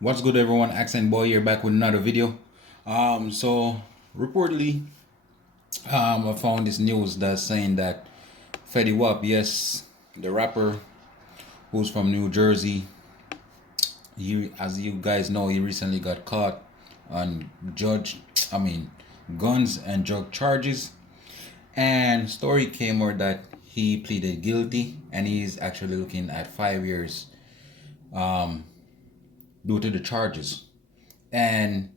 What's good, everyone? Accent Boy here, back with another video. So reportedly, I found this news that's saying that Fetty Wap, yes, the rapper who's from New Jersey, as you guys know, he recently got caught on guns and drug charges. And story came out that he pleaded guilty, and he's actually looking at 5 years due to the charges. And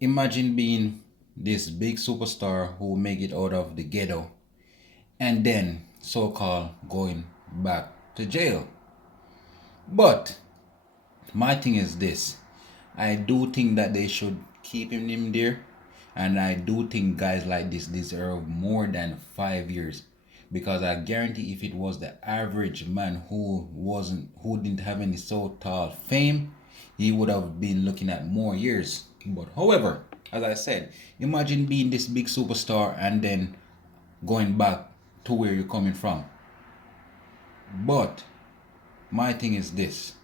imagine being this big superstar who make it out of the ghetto and then so-called going back to jail. But my thing is this. I do think that they should keep him there, and I do think guys like this deserve more than 5 years. Because I guarantee if it was the average man who didn't have any so tall fame, he would have been looking at more years. But however, as I said, imagine being this big superstar and then going back to where you're coming from. But my thing is this.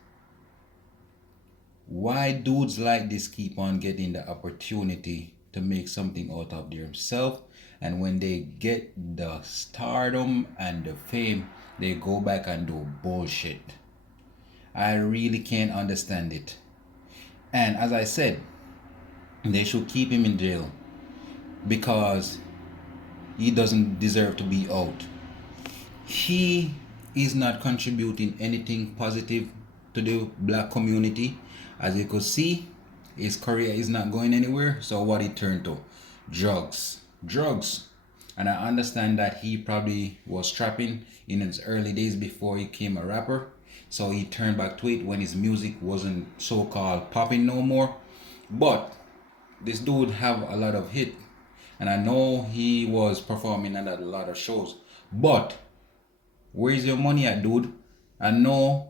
Why dudes like this keep on getting the opportunity to make something out of themselves, and when they get the stardom and the fame, they go back and do bullshit? I really can't understand it. And as I said, they should keep him in jail because he doesn't deserve to be out. He is not contributing anything positive to the black community. As you could see, his career is not going anywhere. So what he turned to? Drugs. And I understand that he probably was trapping in his early days before he became a rapper. So he turned back to it when his music wasn't so-called popping no more. But this dude have a lot of hit. And I know he was performing at a lot of shows. But where's your money at, dude? I know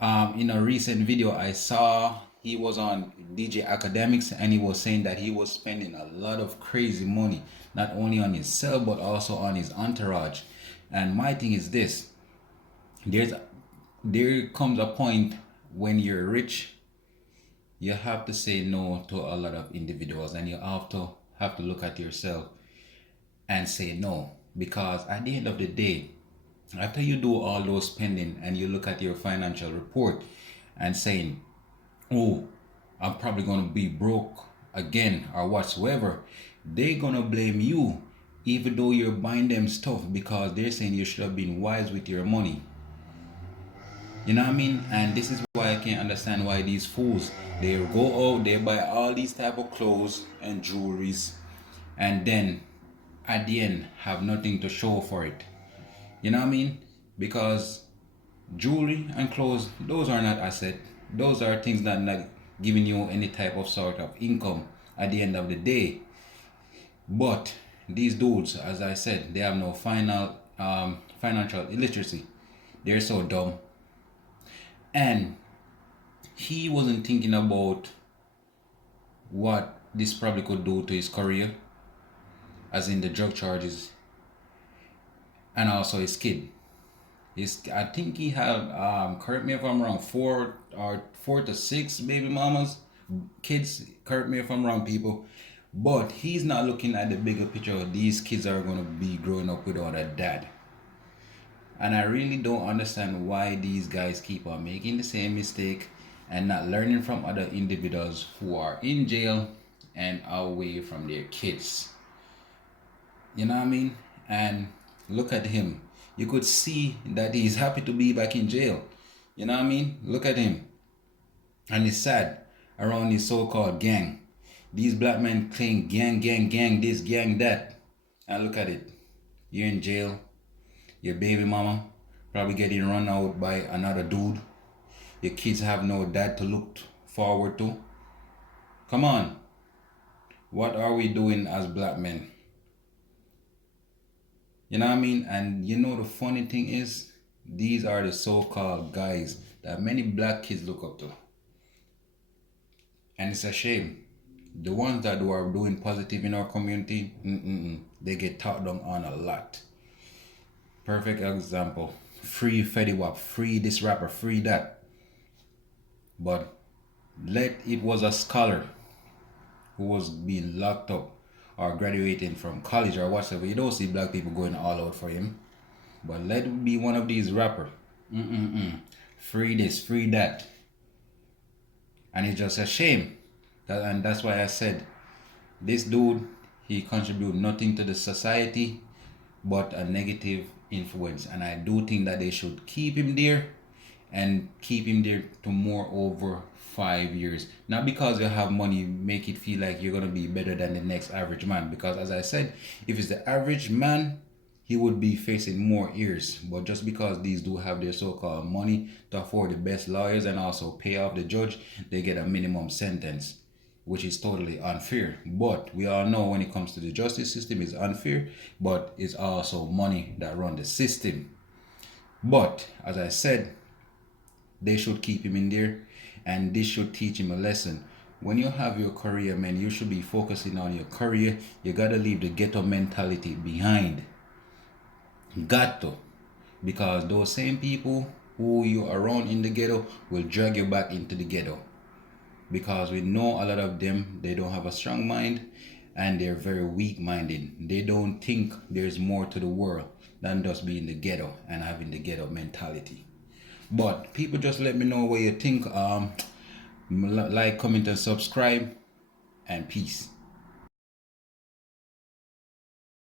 in a recent video I saw he was on DJ Academics, and he was saying that he was spending a lot of crazy money, not only on himself but also on his entourage. And my thing is this. There comes a point when you're rich, you have to say no to a lot of individuals, and you have to look at yourself and say no. Because at the end of the day, after you do all those spending and you look at your financial report and saying, oh, I'm probably gonna be broke again or whatsoever, they're gonna blame you even though you're buying them stuff, because they're saying you should have been wise with your money. You know what I mean? And this is why I can't understand why these fools, they go out, they buy all these type of clothes and jewelries, and then at the end have nothing to show for it. You know what I mean? Because jewelry and clothes, those are not asset. Those are things that not giving you any type of sort of income at the end of the day. But these dudes, as I said, they have no financial illiteracy. They're so dumb. And he wasn't thinking about what this probably could do to his career, as in the drug charges, and also his kid. I think he had, correct me if I'm wrong, four to six baby mamas, kids. Correct me if I'm wrong, people. But he's not looking at the bigger picture. These kids are gonna be growing up without a dad. And I really don't understand why these guys keep on making the same mistake and not learning from other individuals who are in jail and away from their kids. You know what I mean? And look at him. You could see that he's happy to be back in jail. You know what I mean? Look at him. And it's sad around his so-called gang. These black men claim gang, this, gang, that. And look at it. You're in jail. Your baby mama probably getting run out by another dude. Your kids have no dad to look forward to. Come on. What are we doing as black men? You know what I mean? And you know the funny thing is, these are the so-called guys that many black kids look up to. And it's a shame. The ones that are doing positive in our community, they get talked down on a lot. Perfect example. Free Fetty Wap, free this rapper, free that. But It was a scholar who was being locked up or graduating from college or whatever. You don't see black people going all out for him. But let it be one of these rapper. Free this, free that. And it's just a shame. And that's why I said this dude, he contributed nothing to the society but a negative influence. And I do think that they should keep him there and keep him there to more over 5 years. Not because you have money, make it feel like you're gonna be better than the next average man. Because as I said, if it's the average man, he would be facing more years. But just because these do have their so-called money to afford the best lawyers and also pay off the judge, they get a minimum sentence, which is totally unfair. But we all know when it comes to the justice system, it's unfair, but it's also money that run the system. But as I said, they should keep him in there, and this should teach him a lesson. When you have your career, man, you should be focusing on your career. You gotta leave the ghetto mentality behind. Got to. Because those same people who you are around in the ghetto will drag you back into the ghetto. Because we know a lot of them, they don't have a strong mind and they're very weak minded. They don't think there's more to the world than just being the ghetto and having the ghetto mentality. But people, just let me know what you think. Like, comment, and subscribe. And peace.